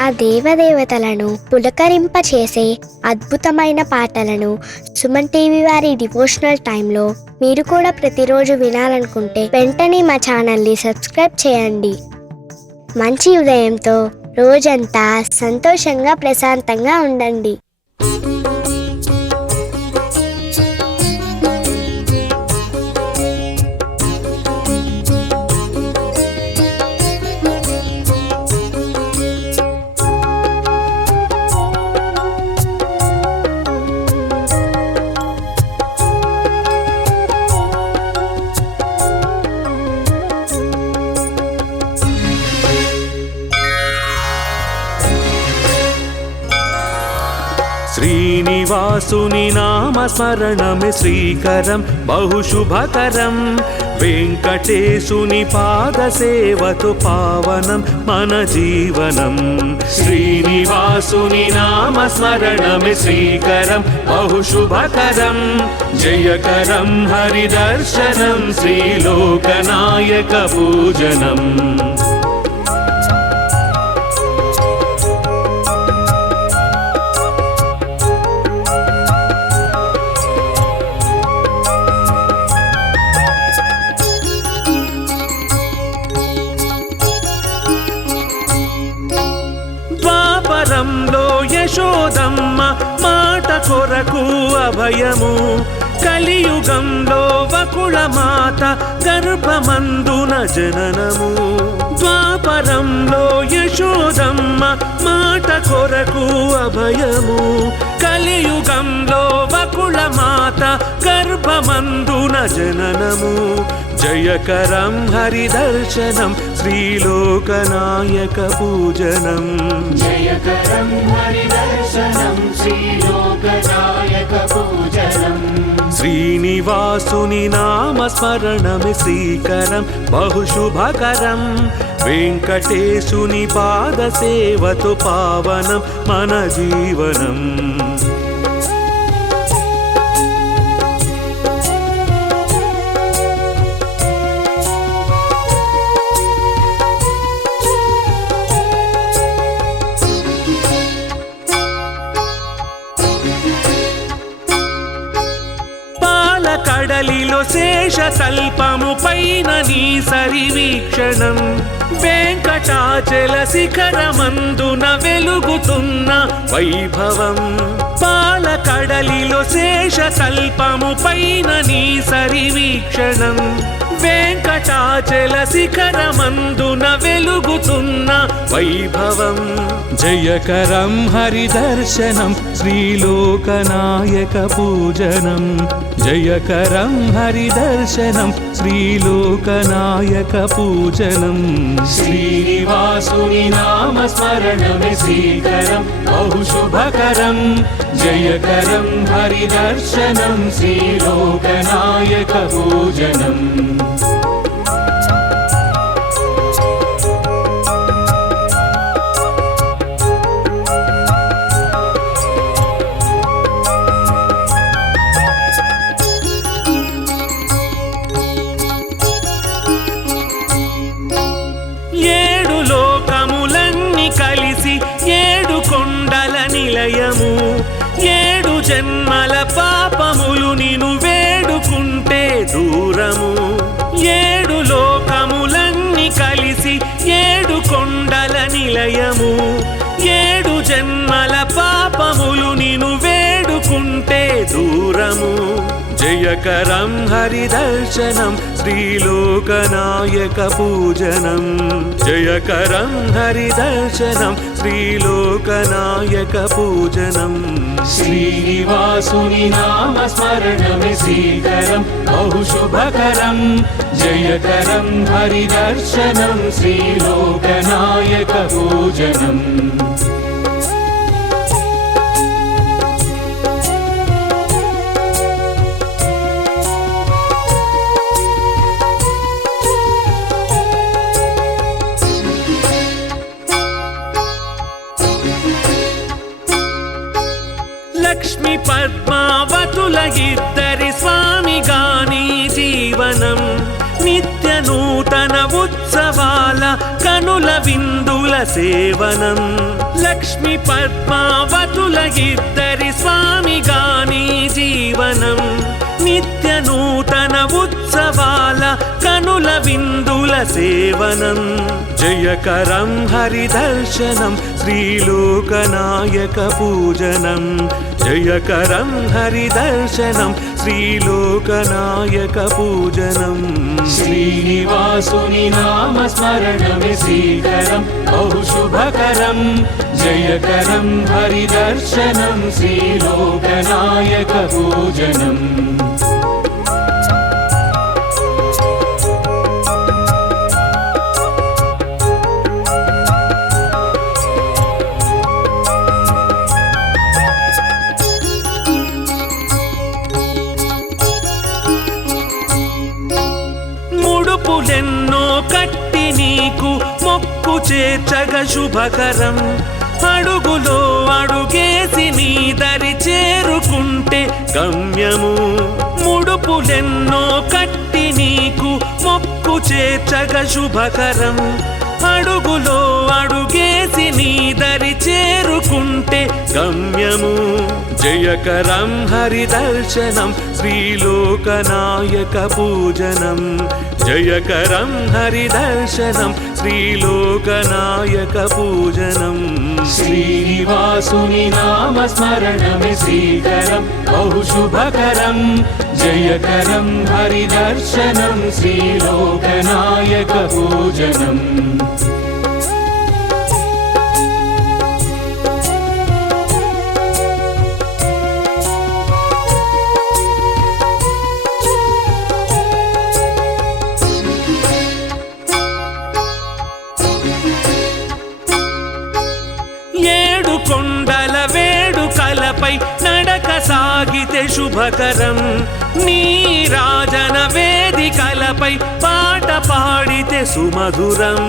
ఆ దేవదేవతలను పులకరింపచేసే అద్భుతమైన పాటలను సుమన్ టీవీ వారి డివోషనల్ టైంలో మీరు కూడా ప్రతిరోజు వినాలనుకుంటే వెంటనే మా ఛానల్ని సబ్స్క్రైబ్ చేయండి. మంచి ఉదయంతో రోజంతా సంతోషంగా ప్రశాంతంగా ఉండండి. శ్రీనివాసుని నామస్మరణమే శ్రీకరం బహుశుభకరం. వెంకటేశుని పాదసేవతో పావనం మన జీవనం. శ్రీనివాసుని నామస్మరణమే శ్రీకరం బహుశుభకరం. జయకరం హరిదర్శనం శ్రీలోకనాయక పూజనం. యశోదమ్మ మాట కొరకు అభయము. కలియుగంలో వకుళ మాత గర్భమందున జననము. ద్వాపరంలో యశోదమ్మ మాట కొరకు అభయము. కలియుగంలో వకుళ మాత గర్భమందున జననము. జయకరం హరిదర్శనం శ్రీలోకనాయక పూజనం. జయకరం హరిదర్శనం శ్రీలోకనాయక పూజనం. శ్రీనివాసుని నామస్మరణమే శ్రీకరం బహుశుభకరం. వెంకటేశుని పాదసేవతో పావనం మన జీవనం. కడలిలో శేషతల్పము పైన నీ సరివీక్షణం. వెంకటాచల శిఖరమందున వెలుగుతున్న వైభవం. పాలకడలిలో శేషతల్పము పైన నీ సరివీక్షణం. వెంకటాచల శిఖరమందున వెలుగుతున్న వైభవం. జయకరం హరిదర్శనం శ్రీలోకనాయక పూజనం. జయకరం హరిదర్శనం శ్రీలోకనాయక పూజనం. శ్రీనివాసుని నామస్మరణమే శ్రీకరం బహుశుభకరం. జయకరం హరిదర్శనం శ్రీలోకనాయక పూజనం. ఏడు కొండల నిలయము. ఏడు జన్మల పాపములు నిను వేడుకుంటే దూరము. ఏడు లోకములన్నీ కలిసి ఏడు కొండల నిలయము. ఏడు జన్మల పాపములు నిను వేడుకుంటే దూరము. జయకరం హరిదర్శనం శ్రీలోకనాయక పూజనం. జయకరం హరిదర్శనం శ్రీలోకనాయక పూజనం. శ్రీనివాసుని నామస్మరణమే శ్రీకరం బహుశుభకరం. జయకరం హరిదర్శనం శ్రీలోకనాయక పూజనం. లక్ష్మి పద్మావతుల ఇద్దరి స్వామిగాని జీవనం. నిత్య నూతన ఉత్సవాల కనుల విందుల సేవనం లక్ష్మి పద్మావతుల ఇద్దరి స్వామిగాని జీవనం నిత్య నూతన ఉత్సవాల కనుల విందుల సేవనం జయకరం హరిదర్శనం శ్రీలోకనాయక పూజనం జయకరం హరిదర్శనం శ్రీలోకనాయక పూజనం శ్రీనివాసుని నామస్మరణమే శ్రీకరం బహు శుభకరం జయకరం హరిదర్శనం శ్రీలోకనాయక పూజనం ముడుపులెన్నో కట్టి నీకు మొక్కు చేర్చగ శుభకరం అడుగులో అడుగేసి నీ దరి చేరుకుంటే గమ్యము ముడుపులెన్నో కట్టి నీకు మొక్కు చేర్చగ శుభకరం అడుగులో అడుగేసి నీ దరి చేరుకుంటే గమ్యము జయకరం హరిదర్శనం శ్రీలోకనాయక పూజనం జయకరం హరిదర్శనం శ్రీలోకనాయక పూజనం శ్రీనివాసుని నామస్మరణమే శ్రీకరం బహు శుభకరం జయకరం హరిదర్శనం శ్రీలోకనాయక పూజనం కొండల వేడుకలపై నడక సాగితే శుభకరం నీ రాజన వేదికలపై పాట పాడితే సుమధురం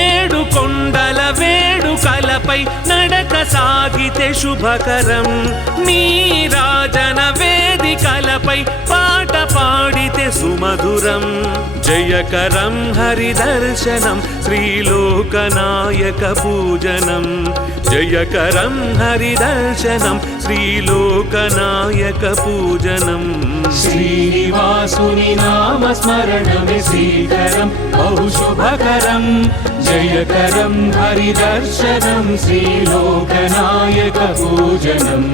ఏడు కొండల వేడుకలపై నడక సాగితే శుభకరం నీ రాజన వేదికలపై పాట పాడితే సుమధురం జయకరం హరిదర్శనం శ్రీలోకనాయక పూజనం జయకరం హరిదర్శనం శ్రీలోకనాయక పూజనం శ్రీనివాసుని నామస్మరణమే శ్రీకరం బహు శుభకరం జయకరం హరిదర్శనం శ్రీలోకనాయక పూజనం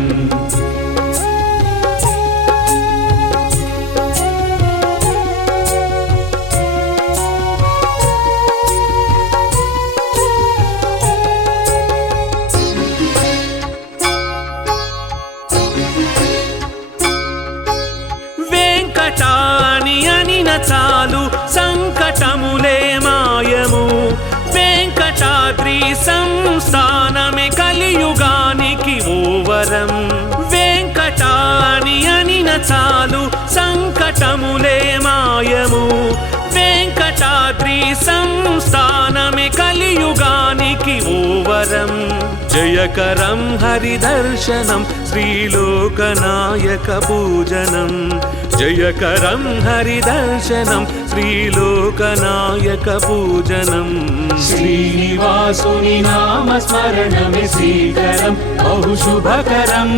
చాలు సంకటములే మాయము వెంకటాద్రి సంస్థానమే కలియుగానికి ఓవరం వెంకటాని అనిన చాలు సంకటములే మాయము వెంకటాద్రి సంస్థానమే కలియుగానికి ఓవరం జయకరం హరిదర్శనం శ్రీలోకనాయక పూజనం జయకరం హరిదర్శనం శ్రీలోకనాయక పూజనం శ్రీనివాసుని నామస్మరణమే శ్రీకరం బహు శుభకరం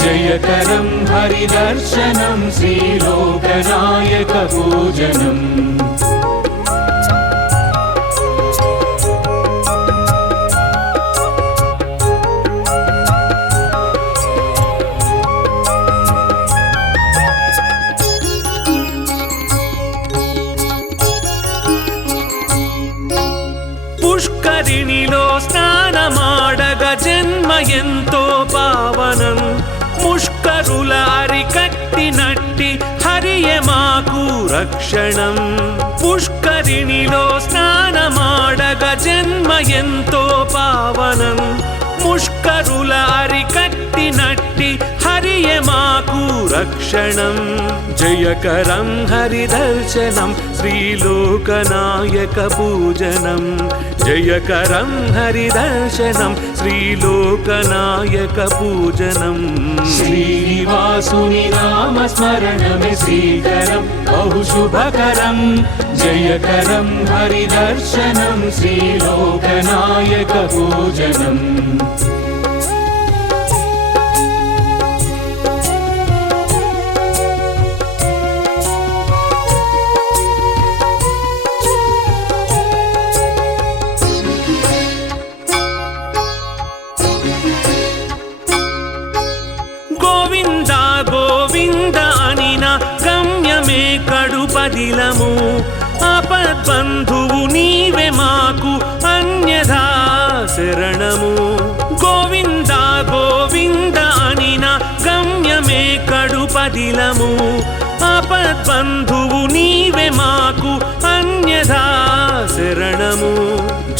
జయకరం హరిదర్శనం శ్రీలోకనాయక పూజనం పుష్కరిణిలో స్నానమాడగ జన్మ ఎంతో పావనం ముష్కరుల అరికట్టినట్టి హరియే మాకు రక్షణం పుష్కరిణిలో స్నానమాడగ జన్మ ఎంతో పావనం ముష్కరుల అరికట్టినట్టి హరియే మాకు రక్షణం జయకరం హరిదర్శనం శ్రీలోకనాయక పూజనం జయకరం హరిదర్శనం శ్రీలోకనాయక పూజనం శ్రీనివాసుని నామస్మరణమే శ్రీకరం బహు శుభకరం జయకరం హరిదర్శనం శ్రీలోకనాయక पूजनम् గోవిందా గోవింద అనిన గమ్యమే కడుపదిలము ఆపద్బంధువు నీవే మాకు అన్యథా శరణము గోవిందా గోవింద అనిన గమ్యమే కడుపదిలము ఆపద్బంధువు నీవే మాకు అన్యథా శరణము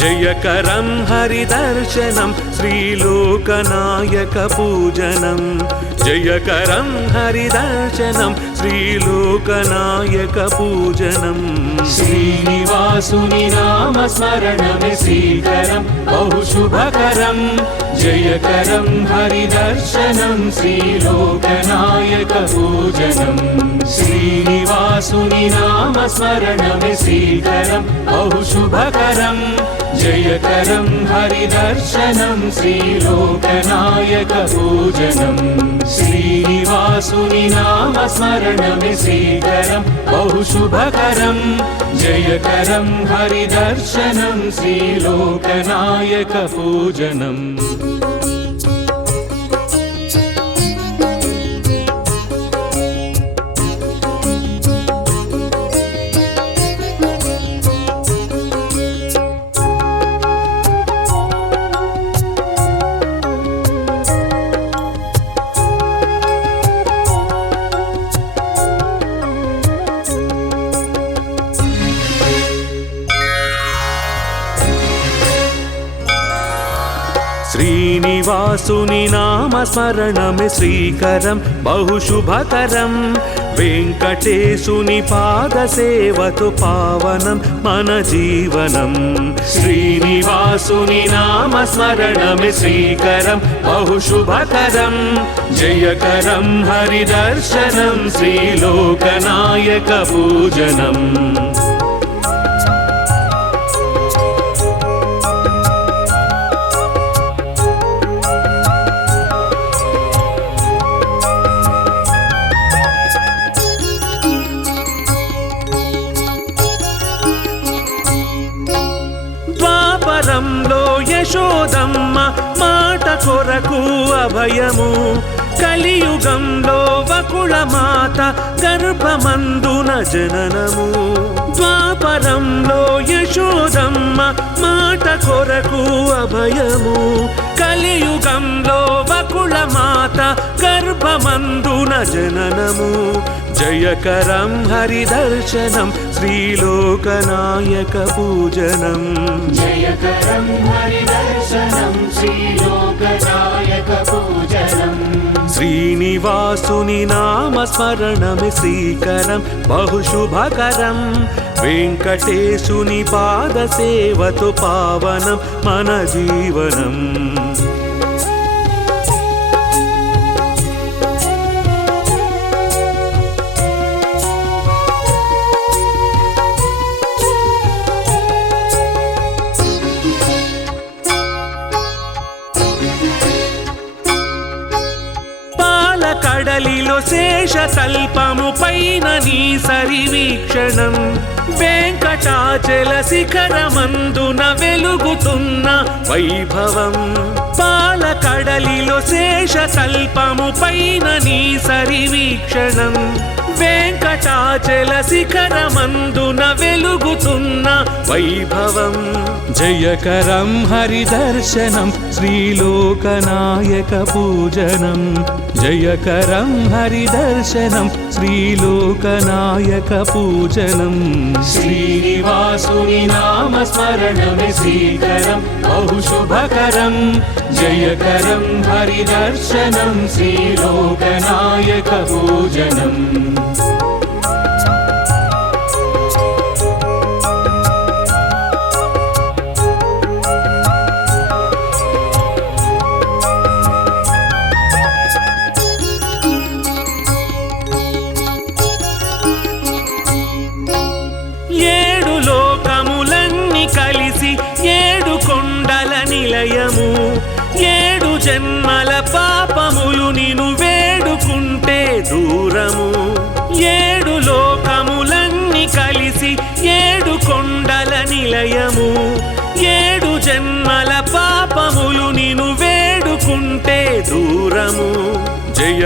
జయకరం హరిదర్శనం శ్రీలోకనాయక పూజనం జయకరం హరిదర్శనం శ్రీలోకనాయక పూజనం श्रीनिवासुनि नाम स्मरणमे श्रीकरं बहु शुभकरं जयकरं हरिदर्शनं श्रीलोकनायक पूजनं श्रीनिवासुनि नाम स्मरणमे श्रीकरं बहु शुभकरं जयकरं हरिदर्शनं श्रीलोकनायक पूजनं श्रीनिवासुनि नाम स्मरणमे श्रीकरं बहु शुभकरं जयकरं हरिदर्शनं श्रीलोकनायक पूजनम् శ్రీనివాసుని నామ స్మరణమే శ్రీకరం బహు శుభకరం వెంకటేశుని పాద సేవతో పావనం మన జీవనం శ్రీనివాసుని నామ స్మరణమే శ్రీకరం బహు శుభకరం జయకరం హరిదర్శనం శ్రీలోకనాయక పూజనం ద్వాపరంలో యశోదమ్మ మాట కొరకు అభయము కలియుగంలో వకుళ మాత గర్భమందున జననము ద్వాపరంలో యశోదమ్మ మాట కొరకు అభయము కలియుగంలో వకుళ మాత గర్భమందున జననము జయకరం హరిదర్శనం శ్రీలోకనాయక పూజనం जयकरं हरिदर्शनं श्रीलोकनायक पूजनं శ్రీనివాసుని నామ స్మరణమే శ్రీకరం బహు శుభకరం వెంకటేశుని పాద సేవతో పావనం మన జీవనం కడలిలో శేషతల్పము పైన నీ సరివీక్షణం వెంకటాచల శిఖరమందున వెలుగుతున్న వైభవం పాలకడలిలో శేషతల్పము పైన నీ సరివీక్షణం వెంకటాచల శిఖరమందున వెలుగుతున్న వైభవం జయకరం హరిదర్శనం శ్రీలోకనాయక పూజనం జయకరం హరిదర్శనం శ్రీలోకనాయక పూజనం श्रीनिवासुनि नाम स्मरणमे श्रीकरं बहु शुभकरं जयकरं हरिदर्शनं श्रीलोकनायक पूजनम्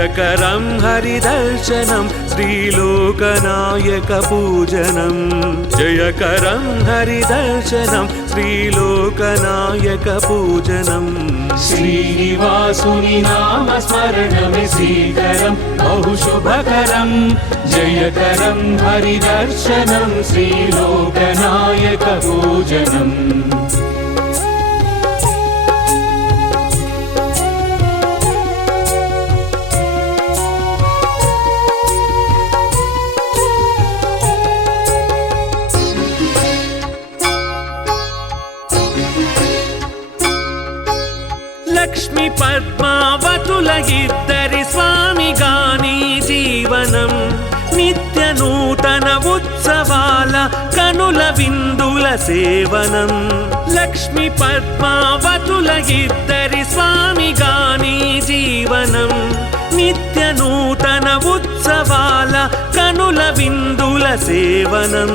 जयकरं हरिदर्शनं श्रीलोकनायकपूजनं जयकरं हरिदर्शनं श्रीलोकनायकपूजनं श्रीनिवासुनि नाम स्मरणमे श्रीकरं बहु शुभकरं जयकरं हरिदर्शनं श्रीलोकनायकपूजनम् లక్ష్మి పద్మావతుల ఇద్దరి స్వామిగాని జీవనం నిత్య నూతన ఉత్సవాల కనుల విందుల సేవనం లక్ష్మి పద్మావతుల ఇద్దరి స్వామిగాని జీవనం నిత్య నూతన ఉత్సవాల కనుల విందుల సేవనం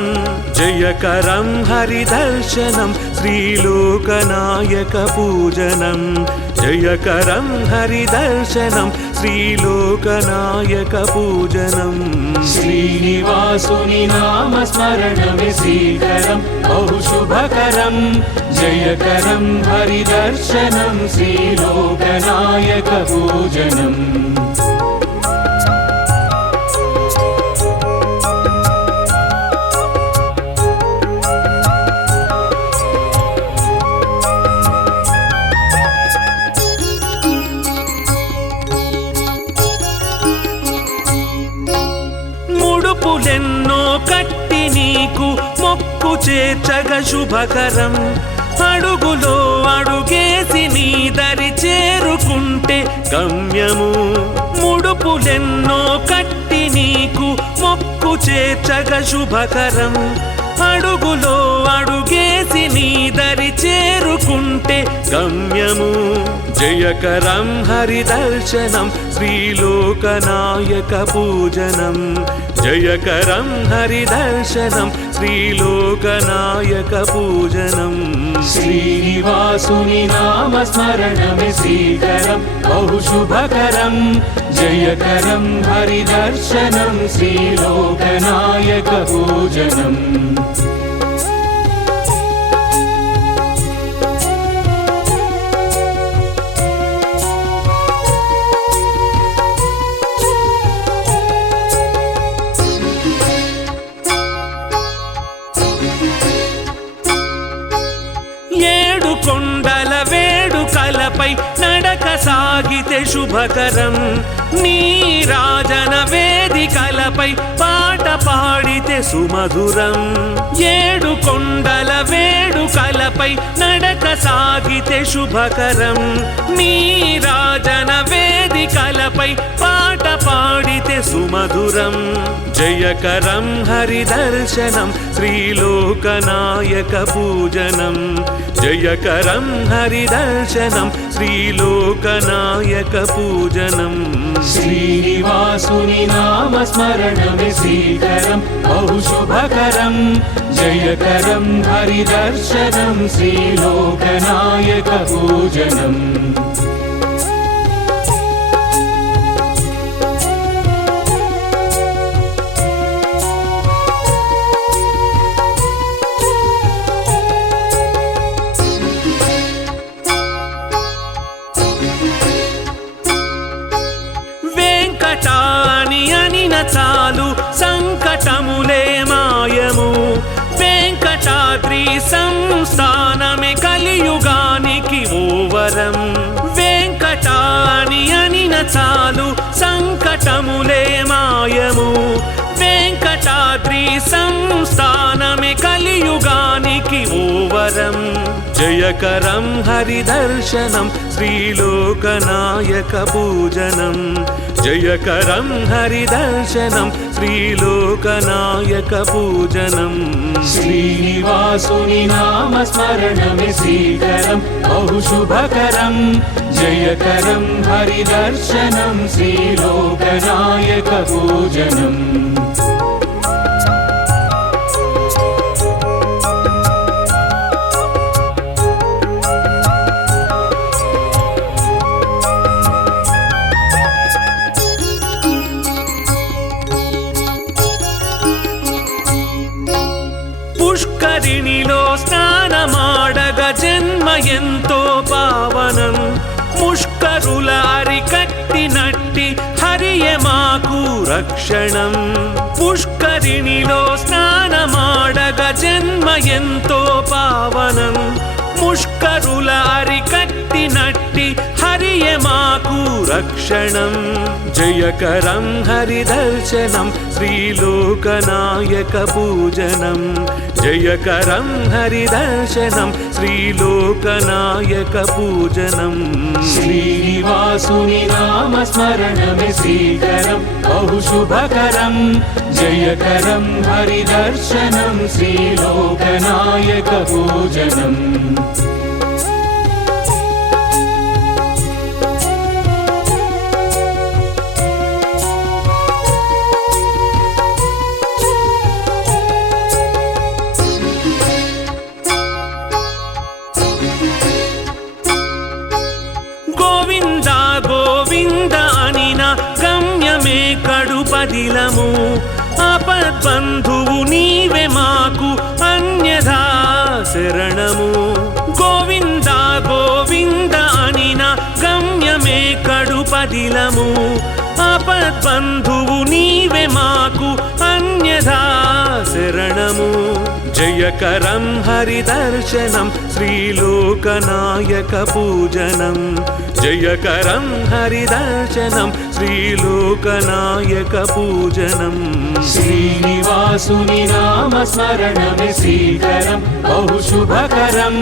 జయకరం హరిదర్శనం శ్రీలోకనాయకపూజనం జయకరం హరిదర్శనం శ్రీలోకనాయకపూజనం श्रीनिवासुनि नाम स्मरणमे श्रीकरं बहु शुभकरं जयकरं हरिदर्शनं श्रीलोकनायकपूजनम् ముడుపులెన్నో కట్టి నీకు మొక్కు చేర్చగ శుభకరం అడుగులో అడుగేసి నీ దరి చేరుకుంటే గమ్యము ముడుపులెన్నో కట్టి నీకు మొక్కు చేర్చగ శుభకరం అడుగులో అడుగేసి నీ దరి చేరుకుంటే గమ్యము జయకరం హరిదర్శనం శ్రీలోకనాయకపూజనం జయకరం హరిదర్శనం శ్రీలోకనాయకపూజనం श्रीनिवासुनि नाम स्मरणमे श्रीकरं बहु शुभकरं जयकरं हरिदर्शनं श्रीलोकनायकपूजनम् కొండల వేడుకలపై నడక సాగితే శుభకరం నీ రాజన వేదికలపై పాట పాడితే సుమధురం ఏడు కొండల వేడుకలపై నడక సాగితే శుభకరం నీ రాజన వేదికలపై పాట పాడితే సుమధురం జయకరం హరిదర్శనం శ్రీలోకనాయకపూజనం జయకరం హరిదర్శనం శ్రీలోకనాయకపూజనం श्रीनिवासुनि नाम स्मरणमे श्रीकरं बहु शुभकरं जयकरं हरिदर्शनं श्रीलोकनायकपूजनम् వెంకటాని అనిన చాలు సంకటములే మాయము వెంకటాద్రి సంస్థానమే కలియుగానికి ఓవరం వెంకటాని అనిన చాలు సంకటములే మాయము వెంకటాద్రి సంస్థానమే కలియుగానికి ఓవరం జయకరం హరిదర్శనం శ్రీలోకనాయకపూజనం జయకరం హరిదర్శనం శ్రీలోకనాయకపూజనం श्रीनिवासुनि नाम स्मरणमे श्रीकरं बहु शुभकरं जयकरं हरिदर्शनं श्रीलोकनायकपूजनम् ఎంతో పావనం ముష్కరుల అరికట్టినట్టి హరియే మాకు రక్షణం పుష్కరిణిలో స్నానమాడగ జన్మ ఎంతో పావనం ముష్కరుల అరికట్టినట్టి హరియే మాకు రక్షణం జయకరం హరిదర్శనం శ్రీలోకనాయక పూజనం జయకరం హరిదర్శనం శ్రీలోకనాయక పూజనం శ్రీనివాసుని నామస్మరణమే శ్రీకరం బహుశుభకరం జయకరం హరిదర్శనం శ్రీలోకనాయక పూజనం కడుపదిలము ఆపద్బంధువు నీవే మాకు అన్యథా శరణము గోవింద గోవింద అనిన గమ్యమే కడుపదిలము ఆపద్బంధువు నీవే మాకు అన్యథా శరణము జయకరం హరిదర్శనం శ్రీలోకనాయక పూజనం జయకరం హరిదర్శనం శ్రీలోకనాయక పూజనం శ్రీనివాసుని నామస్మరణమే శ్రీకరం బహుశుభకరం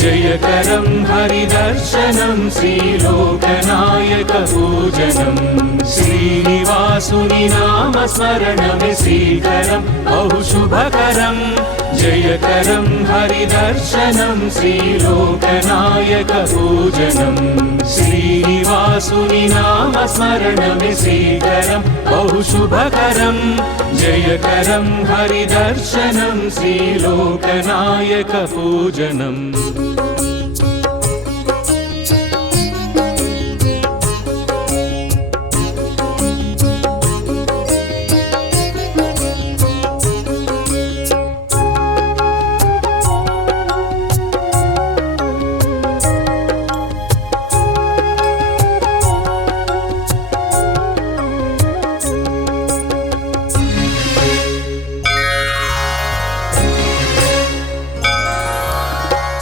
జయకరం హరిదర్శనం శ్రీలోకనాయక పూజనం శ్రీనివాసుని నామస్మరణమే శ్రీకరం బహుశుభకరం జయకరం హరిదర్శనం శ్రీలోకనాయక పూజనం శ్రీనివాసుని నామస్మరణమే శ్రీకరం బహుశుభకరం జయకరం హరిదర్శనం శ్రీలోకనాయక పూజనం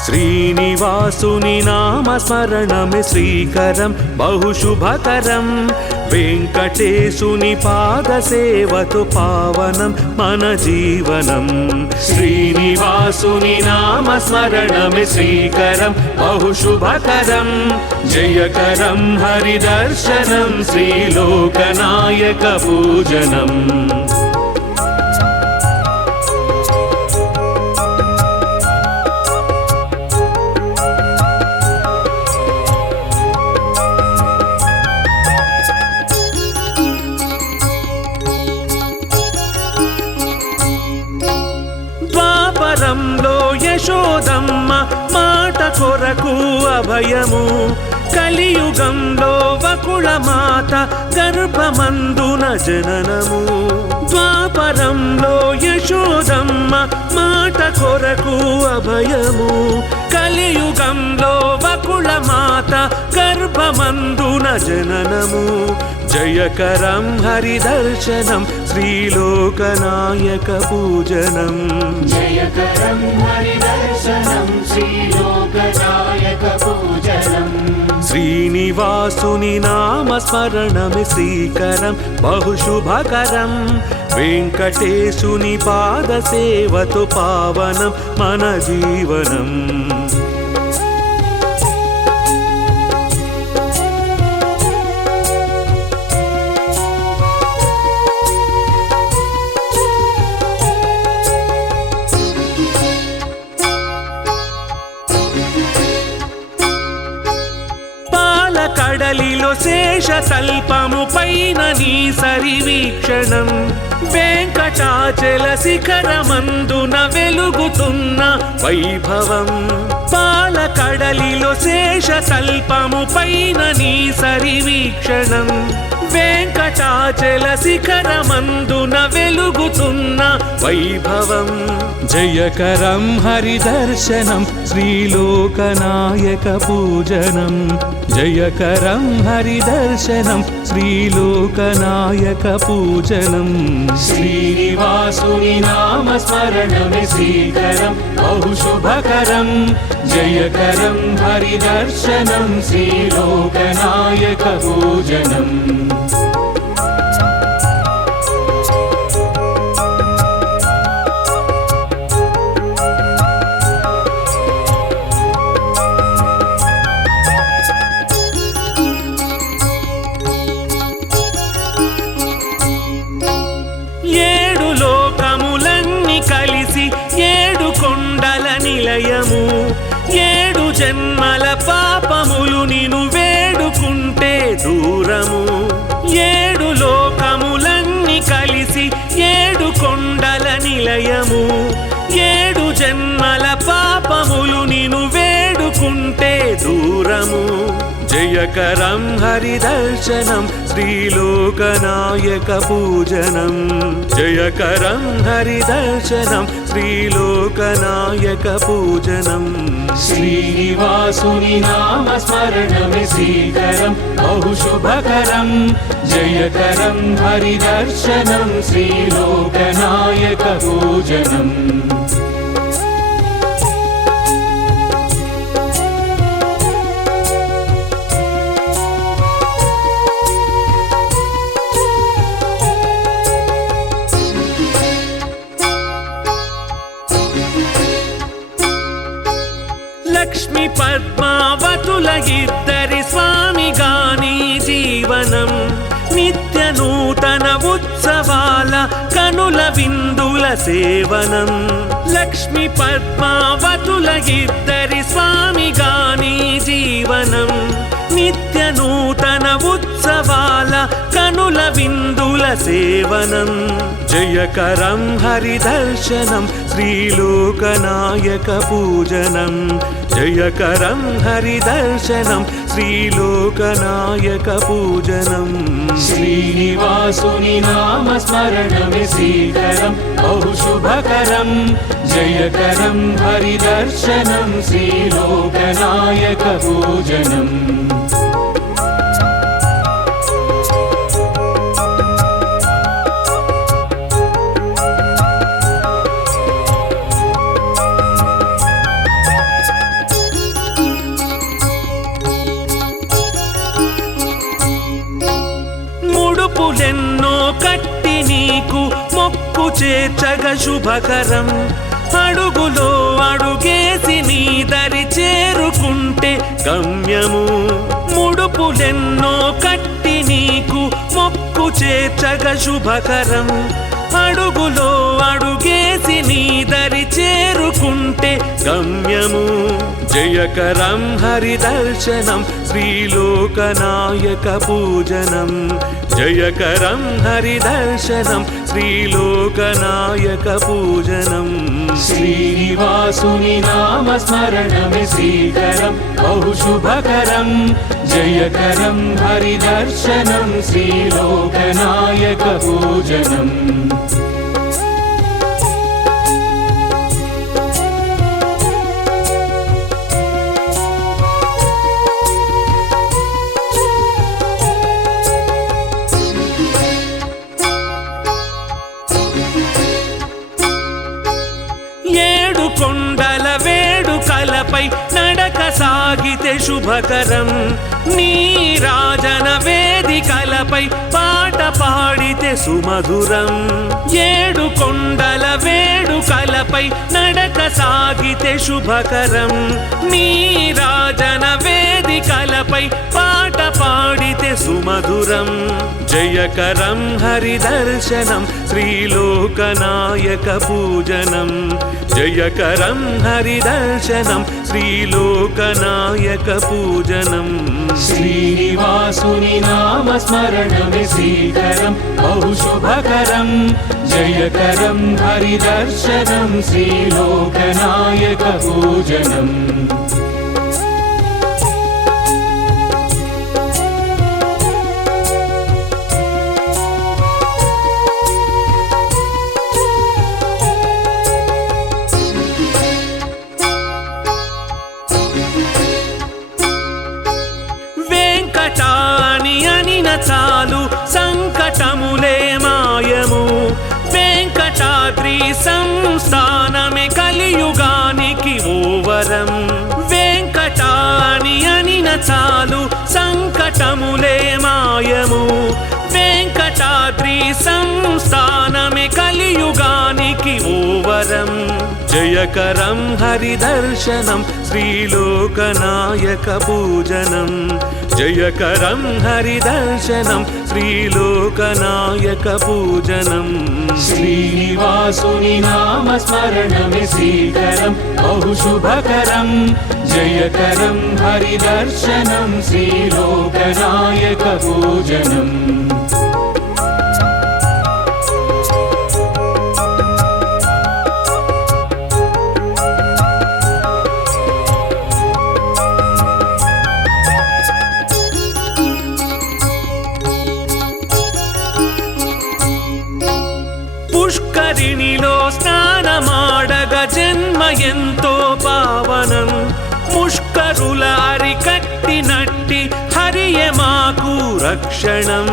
శ్రీనివాసుని నామస్మరణమే శ్రీకరం బహుశుభకరం వెంకటేశుని పాదసేవతో పావనం మన జీవనం శ్రీనివాసుని నామస్మరణమే శ్రీకరం బహుశుభకరం జయకరం హరిదర్శనం శ్రీలోకనాయక పూజనం యశోదమ్మ మాట కొరకు అభయము కలియుగంలో వకుళ మాత గర్భమందున జననము ద్వాపరంలో యశోదమ్మ మాట కొరకు అభయము కలియుగంలో వకుళ మాత గర్భమందున జననము జయకరం హరిదర్శనం శ్రీలోకనాయక పూజనం జయకరం హరిదర్శనం శ్రీలోకనాయక పూజనం శ్రీనివాసుని నామస్మరణమే శ్రీకరం బహుశుభకరం వెంకటేశుని పాదసేవతో పావనం మన జీవనం కడలిలో శేషతల్పము పైన నీ సరివీక్షణం వెంకటాచల శిఖరమందున వెలుగుతున్న వైభవం పాలకడలిలో శేషతల్పము పైన నీ సరివీక్షణం వెంకటాచల శిఖరమందున వెలుగుతున్న వైభవం. జయకరం హరిదర్శనం శ్రీలోకనాయక పూజనం. జయకరం హరిదర్శనం శ్రీలోకనాయక పూజనం. శ్రీనివాసుని నామస్మరణమే శ్రీకరం బహుశుభకరం. జయకరం హరిదర్శనం శ్రీలోకనాయక పూజనం. ఏడు లోకములన్నీ కలిసి ఏడు కొండల నిలయము. ఏడు జన్మల పాపములు నిను వేడుకుంటే దూరము. ఏడు లోకములన్నీ కలిసి ఏడు కొండల నిలయము. ఏడు జన్మల పాపములు నిను వేడుకుంటే దూరము. జయకరం హరిదర్శనం శ్రీలోకనాయక పూజనం. జయకరం హరిదర్శనం శ్రీలోకనాయక పూజనం. శ్రీనివాసుని నామస్మరణమే శ్రీకరం బహుశుభకరం. జయకరం హరిదర్శనం శ్రీలోకనాయక పూజనం. లక్ష్మి పద్మావతుల ఇద్దరి స్వామిగాని జీవనం. నిత్య నూతన ఉత్సవాల కనుల విందుల సేవనం. లక్ష్మి పద్మావతుల ఇద్దరి స్వామిగాని జీవనం. నిత్య నూతన ఉత్సవాల కనుల విందుల సేవనం. జయకరం హరిదర్శనం శ్రీలోకనాయక పూజనం. జయకరం హరిదర్శనం శ్రీలోకనాయక పూజనం. శ్రీనివాసుని నామస్మరణమే శ్రీకరం బహుశుభకరం. జయకరం హరిదర్శనం శ్రీలోకనాయక పూజనం. ముడుపులెన్నో కట్టి నీకు మొక్కు చేర్చగ శుభకరం. అడుగులో అడుగేసి నీ దరి చేరుకుంటే గమ్యము. ముడుపులెన్నో కట్టి నీకు మొక్కు చేర్చగ శుభకరం. అడుగులో అడుగేసి నీ దరి చేరుకుంటే గమ్యము. జయకరం హరిదర్శనం శ్రీలోకనాయక పూజనం. జయకరం హరిదర్శనం శ్రీలోకనాయక పూజనం. శ్రీనివాసుని నామస్మరణమే శ్రీకరం బహుశుభకరం. జయకరం హరిదర్శనం శ్రీలోకనాయక పూజనం. ఏడు కొండల వేడుకలపై నడక సాగితే శుభకరం. నీ రాజన వేదికలపై పాట పాడితే సుమధురం. ఏడు కొండల వేడుకలపై నడక సాగితే శుభకరం. నీ రాజన వేదికలపై పాట పాడితే సుమధురం. జయకరం హరిదర్శనం శ్రీలోకనాయక పూజనం. జయకరం హరిదర్శనం శ్రీలోకనాయక పూజనం. శ్రీనివాసుని నామస్మరణమే శ్రీకరం బహుశుభకరం. జయకరం హరిదర్శనం శ్రీలోకనాయక పూజనం. वरं जयकरं हरिदर्शनं श्रीलोकनायकपूजनं जयकरं हरिदर्शनं श्रीलोकनायकपूजनं श्रीनिवासुनि नाम स्मरणमे श्रीकरं बहुशुभकरं जयकरं हरिदर्शनं श्रीलोकनायकपूजनम् పుష్కరిణిలో స్నానమాడగ జన్మ ఎంతో పావనం ముష్కరుల అరికట్టినట్టి హరియే మాకు రక్షణం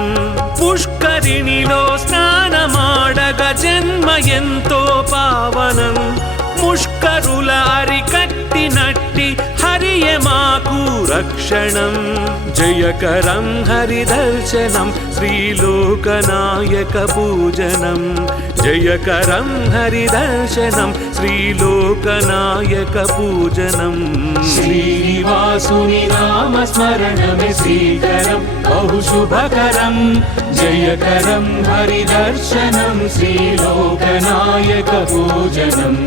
పుష్కరిణిలో స్నానమాడగ జన్మ ఎంతో పావనం ముష్కరుల అరికట్టినట్టి హరియే మాకు రక్షణం జయకరం హరిదర్శనం శ్రీలోకనాయకపూజనం జయకరం హరిదర్శనం శ్రీలోకనాయకపూజనం श्रीनिवासुनि नाम स्मरणमे श्रीकरं बहुशुभकरं जयकरं हरिदर्शनं श्रीलोकनायकपूजनम्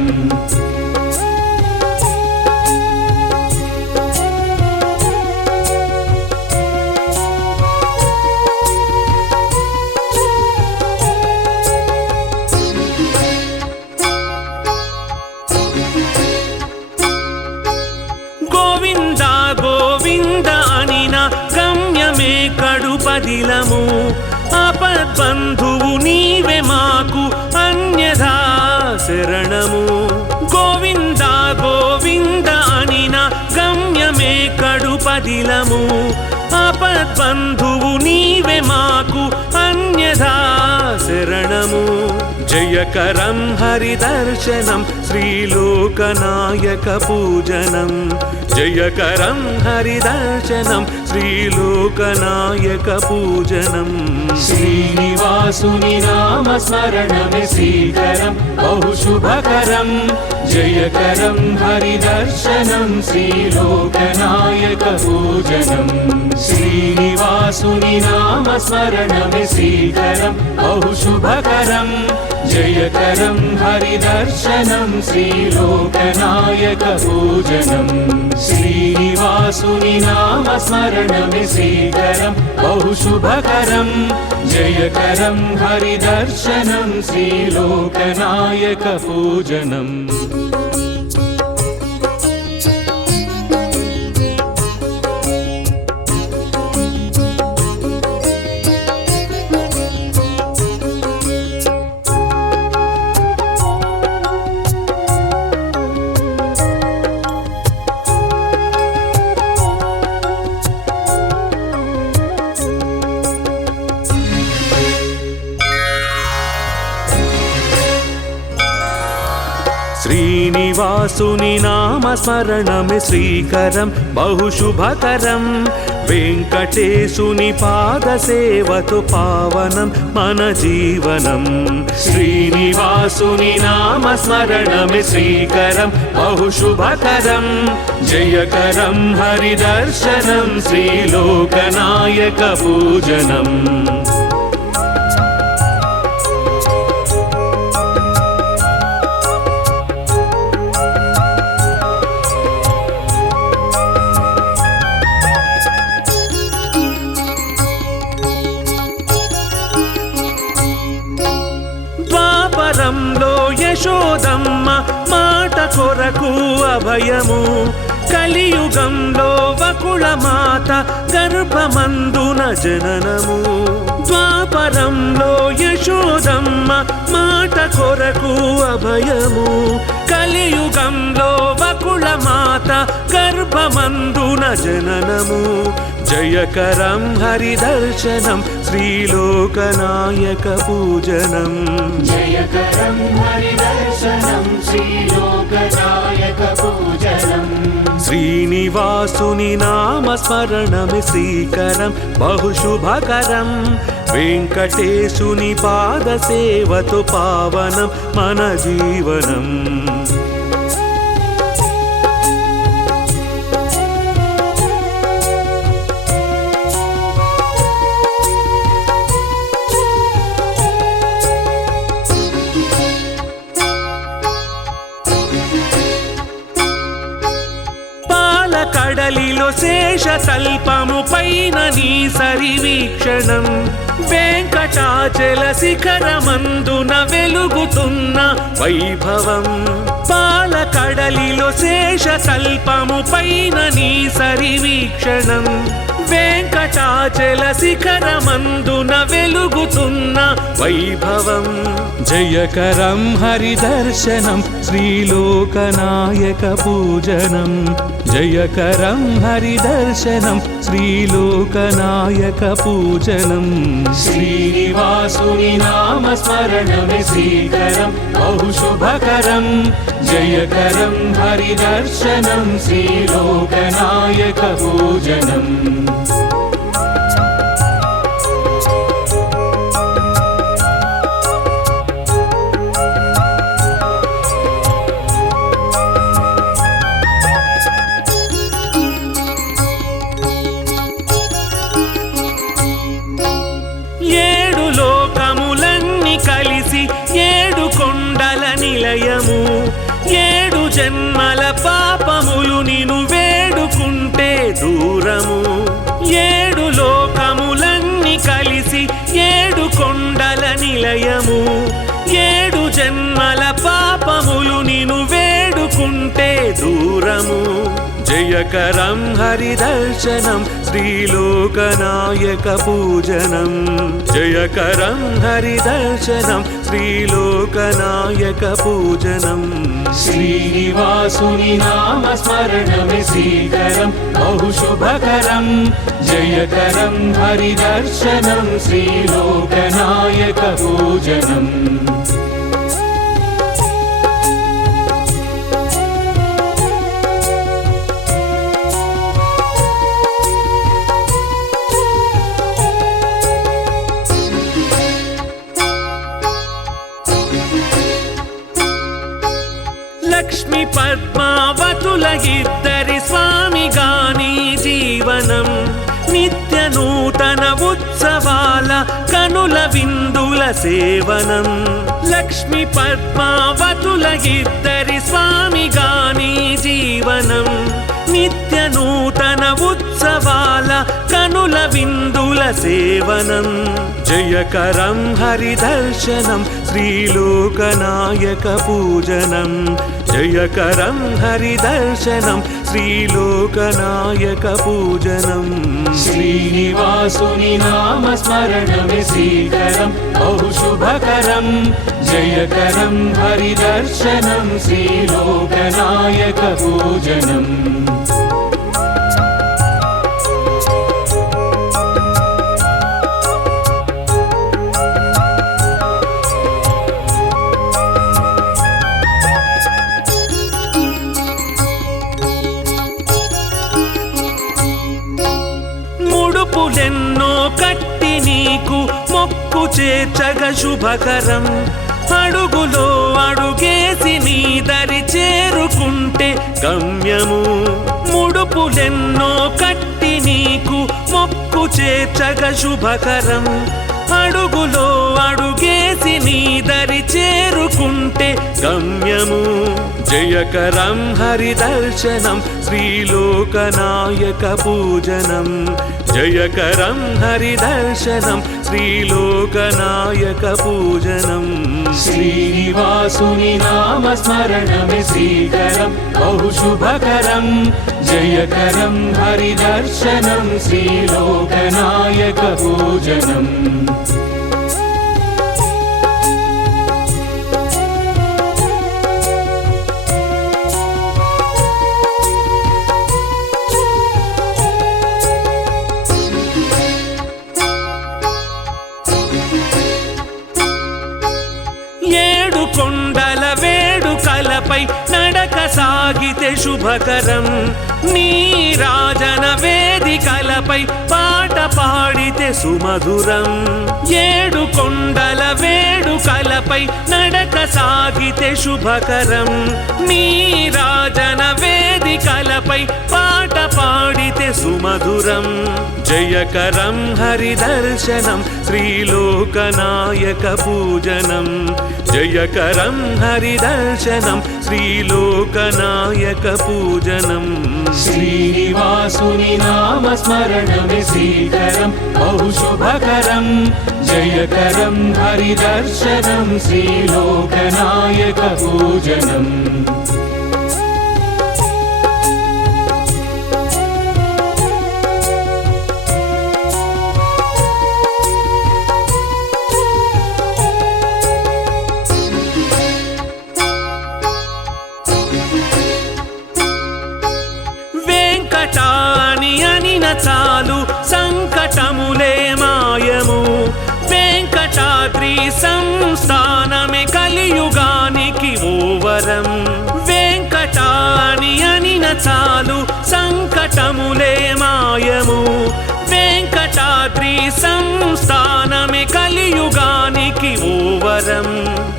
కడుపదిలము ఆపద్బంధువు నీవే మాకు అన్యథా శరణము గోవింద గోవింద అనిన గమ్యమే కడుపదిలము ఆపద్బంధువు నీవే మాకు అన్యథా శరణము జయకరం హరిదర్శనం శ్రీలోకనాయకపూజనం జయకరం హరిదర్శనం శ్రీలోకనాయకపూజనం श्रीनिवासुनि नाम स्मरणमे श्रीकरं बहुशुभकरं जयकरं हरिदर्शनं श्रीलोकनायकपूजनम् श्रीनिवासुनि नाम स्मरणमे श्रीकरं बहुशुभकरं जयकरं हरिदर्शनं श्रीलोकनायकपूजनम् श्रीनिवासुनि नाम स्मरणमे श्रीकरं बहुशुभकरं जयकरं हरिदर्शनं श्रीलोकनायकपूजनम् శ్రీనివాసుని నామ స్మరణమే శ్రీకరం బహుశుభకరం వెంకటేశుని పాద సేవతో పావనం మన జీవనం శ్రీనివాసుని నామ స్మరణమే శ్రీకరం బహుశుభకరం జయకరం హరిదర్శనం శ్రీలోకనాయక పూజనం యశోదమ్మ మాట కొరకు అభయము కలియుగంలో వకుళ మాత గర్భమందున జననము ద్వాపరంలో యశోదమ్మ మాట కొరకు అభయము కలియుగంలో వకుళ మాత గర్భమందున జననము జయకరం హరిదర్శనం శ్రీలోకనాయక పూజనం జయకరం హరిదర్శనం శ్రీలోకనాయక పూజనం శ్రీనివాసుని నామస్మరణమే శ్రీకరం బహుశుభకరం వెంకటేశుని పాద సేవతో పావనం మన జీవనం కడలిలో శేషతల్పము పైన నీ సరివీక్షణం వెంకటాచల శిఖరమందున వెలుగుతున్న వైభవం పాలకడలిలో శేషతల్పము పైన నీ సరివీక్షణం వెంకటాచల శిఖరమందున వెలుగుతున్న వైభవం జయకరం హరిదర్శనం శ్రీలోకనాయక పూజనం జయకరం హరిదర్శనం శ్రీలోకనాయక పూజనం శ్రీనివాసుని నామస్మరణమే శ్రీకరం బహుశుభకరం జయకరం హరిదర్శనం శ్రీలోకనాయక పూజనం నిలయము ఏడు జన్మల పాపములు నిను వేడుకుంటే దూరము ఏడు లోకములన్నీ కలిసి ఏడు కొండల నిలయము ఏడు జన్మల పాపములు నిను వేడుకుంటే దూరము జయకరం హరిదర్శనం శ్రీలోకనాయక పూజనం జయకరం హరిదర్శనం శ్రీలోకనాయక పూజనం శ్రీనివాసుని నామస్మరణమే శ్రీకరం బహుశుభకరం జయకరం హరిదర్శనం శ్రీలోకనాయక పూజనం లక్ష్మి పద్మావతుల ఇద్దరి స్వామిగాని జీవనం నిత్య నూతన ఉత్సవాల కనుల విందుల సేవనం లక్ష్మి పద్మావతుల ఇద్దరి స్వామిగాని జీవనం నిత్య నూతన ఉత్సవాల కనుల విందుల సేవనం జయకరం హరిదర్శనం శ్రీలోకనాయక పూజనం జయకరం హరిదర్శనం శ్రీలోకనాయక పూజనం శ్రీనివాసుని నామస్మరణమే శ్రీకరం బహుశుభకరం జయకరం హరిదర్శనం శ్రీలోకనాయక పూజనం ముడుపులెన్నో కట్టి నీకు మొక్కు చేర్చగ శుభకరం అడుగులో అడుగేసి నీ దరి చేరుకుంటే గమ్యము ముడుపులెన్నో కట్టి నీకు మొక్కు చేర్చగ శుభకరం అడుగులో అడుగేసి నీ దరి చేరుకుంటే గమ్యము జయకరం హరిదర్శనం శ్రీలోకనాయక పూజనం జయకరం హరిదర్శనం శ్రీలోకనాయక పూజనం శ్రీనివాసుని నామస్మరణమే శ్రీకరం బహుశుభకరం జయకరం హరిదర్శనం శ్రీలోకనాయక పూజనం సాగితే శుభకరం నీరాజన వేదికలపై పాట పాడితే సుమధురం ఏడు కొండల వేడుకలపై నడక సాగితే శుభకరం నీరాజన వేదికలపై పాట పాడితే సుమధురం జయకరం హరిదర్శనం శ్రీలోకనాయక పూజనం జయకరం హరిదర్శనం శ్రీలోకనాయక పూజనం శ్రీనివాసుని నామస్మరణమే శ్రీకరం బహుశుభకరం జయకరం హరిదర్శనం శ్రీలోకనాయక పూజనం చాలు సంకటములే మాయము వెంకటాద్రి సంస్థానమే కలియుగానికి ఓవరం వెంకటాని అనిన చాలు సంకటములే మాయము వెంకటాద్రి సంస్థానమే కలియుగానికి ఓవరం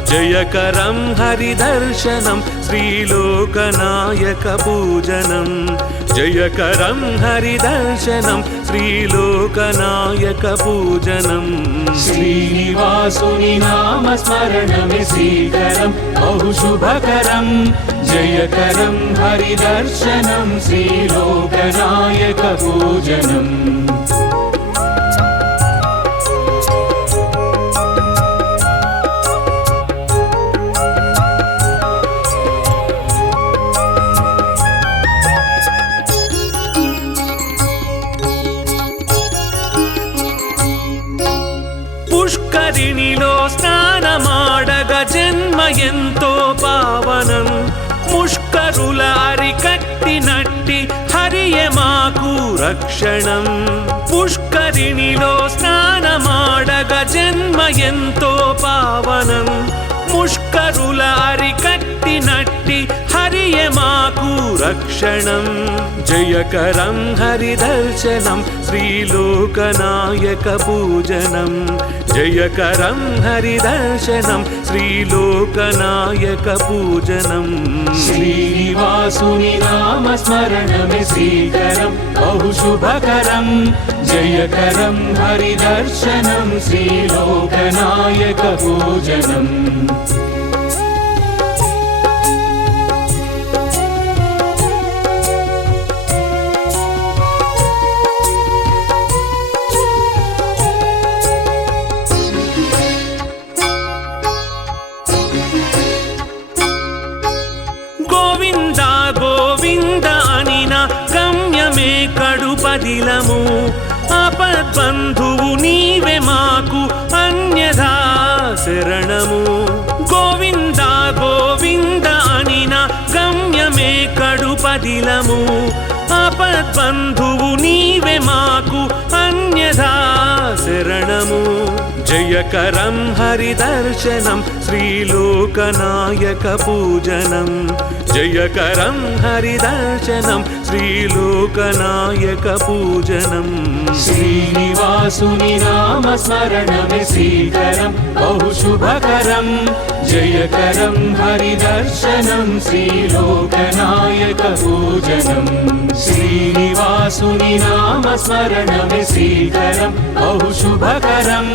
జయకరం హరిదర్శనం శ్రీలోకనాయక పూజనం జయకరం హరిదర్శనం శ్రీలోకనాయక పూజనం శ్రీనివాసుని నామస్మరణమే శ్రీకరం బహుశుభకరం జయకరం హరిదర్శనం శ్రీలోకనాయక పూజనం పుష్కరిణిలో స్నానమాడగ జన్మ ఎంతో పావనం ముష్కరుల అరికట్టినట్టి హరియే మాకు రక్షణం పుష్కరిణిలో స్నానమాడగ జన్మ ఎంతో పావనం ముష్కరుల అరికట్టినట్టి హరియే మాకు రక్షణం జయకరం హరిదర్శనం శ్రీలోకనాయక పూజనం జయకరం హరిదర్శనం శ్రీలోకనాయక పూజనం శ్రీనివాసుని నామస్మరణమే శ్రీకరం బహుశుభకరం జయకరం హరిదర్శనం శ్రీలోకనాయక పూజనం కడుపదిలము ఆపద్బంధువు నీవే మాకు అన్యథా శరణము గోవింద గోవింద అనిన గమ్యమే కడుపదిలము ఆపద్బంధువు నీవే మాకు అన్యథా శరణము జయకరం హరిదర్శనం శ్రీలోకనాయక పూజనం జయకరం హరిదర్శనం శ్రీలోకనాయక పూజనం శ్రీనివాసుని నామస్మరణమే శ్రీకరం బహుశుభకరం జయకరం హరిదర్శనం శ్రీలోకనాయక పూజనం శ్రీనివాసుని నామస్మరణమే శ్రీకరం బహుశుభకరం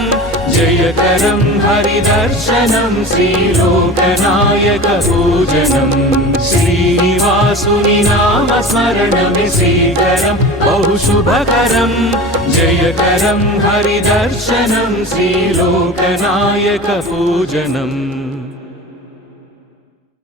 జయకరం హరిదర్శనం శ్రీలోకనాయక పూజనం శ్రీనివాసుని నామస్మరణమే శ్రీకరం బహుశుభకరం జయకరం హరిదర్శనం శ్రీలోకనాయక పూజనం